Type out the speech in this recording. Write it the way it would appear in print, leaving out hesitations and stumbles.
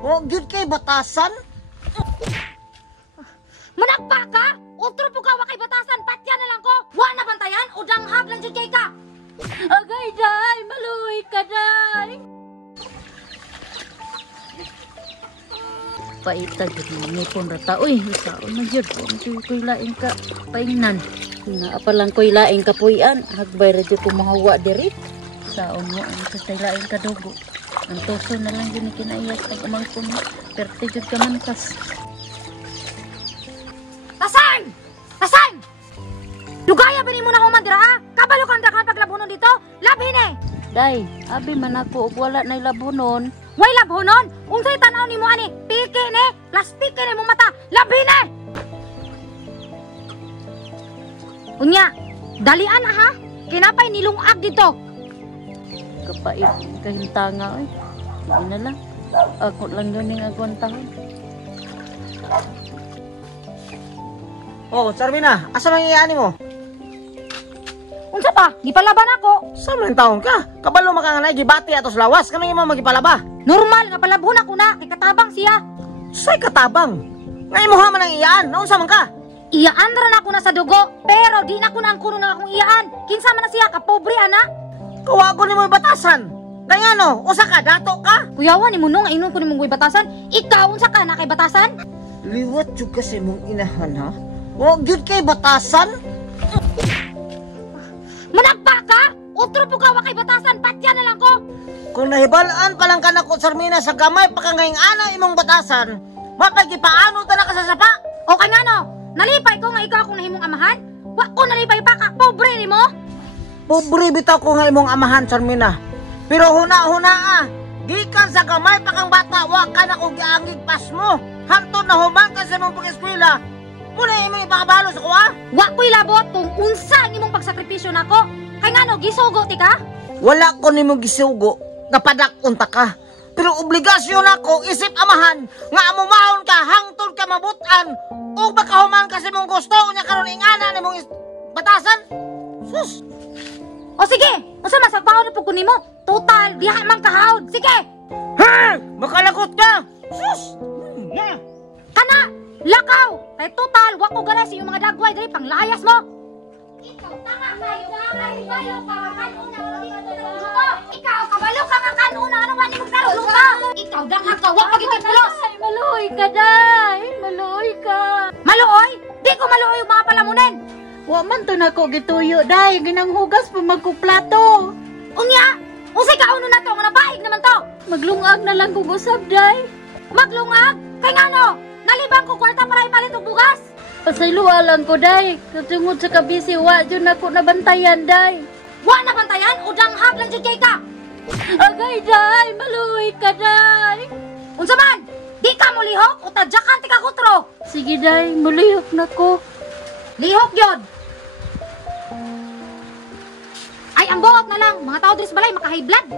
O gyud kay batasan. Managpa ka? Utro po ka wa kay batasan, patya na lang ko. Wa na bantayan o danghag lang jud kay ka. Agay day, maluoy ka day. Paita jud ni pon rata. Uy, saon na jud kuy laing ka paingnan. Na pa lang kuy laing ka puyan, hagbay ra jud ko mahawa diri. Saon mo ang sa laing ka dugo. Ang tuso na lang yun kinayas ang amang puno. Perte jud ka mantas. Tasang! Tasang! Lugaya ba ni mo na humadra ha? Kabalo kang dakan paglabunon dito? Labhin eh! Day, abi man ako wala na labunon. Way labunon? Unsay tanaw ni mo ani? Piki ni? Plastik ni mo mata? Labhin eh! Unya, dalian ha? Kinapay nilungag dito. Kapait kahintanga oy. Sige na lang. Ako lang yun yung agwantahon. Oh, Sarmina, asa man iyani mo? Unsa pa? Gipalaban ako. Sa man taon ka? Kabalo makanganay gibati atos lawas, kanang imo magipalaba. Normal nga palabhon ako na kay katabang siya. Say katabang. Ngay mo man ang iyaan, naunsa man ka? Iyaan ra na ako na sa dugo, pero di na ko na ang kuno na akong iyaan. Kinsa man na siya ka pobre ana? Kawago nimo batasan. Kaya no, usa ka dato ka? Kuyawan ni mo nung inon ko ni mong batasan. Ikaw unsa ka na kay batasan? Liwat jud kasi mong inahan ha. O gyud kay batasan. Managpa ka? Utro po ka wa kay batasan, patya na lang ko. Kung nahibalaan pa lang ka na ko, Sarmina, sa gamay pa ka ngayong ana imong batasan, mapagipaano ta na ka sa sapa? O kay nga no, nalipay ko nga ikaw akong nahimong amahan? Wa ko nalipay pa ka, pobre ni mo? Pobre bitaw ko nga imong amahan, Sarmina. Pero huna-huna gikan sa gamay pa kang bata, wa ka na kong giangig pas mo. Hantod na human ka sa imong pag-eskwela. Muna imong ipakabalo sa kuha? Wa ko'y labot kung unsa ang imong pagsakripisyo nako. Kay nga no, gisugo ti ka? Wala ko nimo gisugo, napadak-on ta ka. Pero obligasyon ako isip amahan nga amumahon ka hangtod ka mabutan o baka human ka sa imong gusto nya karon ingana nimong batasan. Sus. O sige, unsa masagbaon na pud ko nimo? Total, diha man kahawd. Sige. Ha! Makalagot ka. Sus. Kana, lakaw. Kay total, wa ko gala sa iyong mga dagway diri panglayas mo. Ikaw tanga kayo, kayo para kanuna luto. Ikaw kabalo ka nga kanuna ano man imong luto. Ikaw dangha ka wa pagitid pulos. Ay, maluoy ka day. Maluoy ka. Maluoy? Di ko maluoy yung mga palamunin. Wa man to nako gituyo day, ginanghugas pa magkuplato. Unya, usay ka uno na to nga nabaig naman to. Maglungag na lang kung usab day. Maglungag? Kay ngano? Nalibang ko kwarta para ipalit og bugas. Pasayloa lang ko day. Katungod sa kabisi wa jud nako nabantayan day. Wa nabantayan o danghag lang jud kay ka. Agay day, maluoy ka day. Unsa man? Di ka mo lihok o tadyakan ti ka kutro. Sige day, mulihok nako. Lihok yun! Ay, ang buhok na lang. Mga tao dres balay, maka-high blood.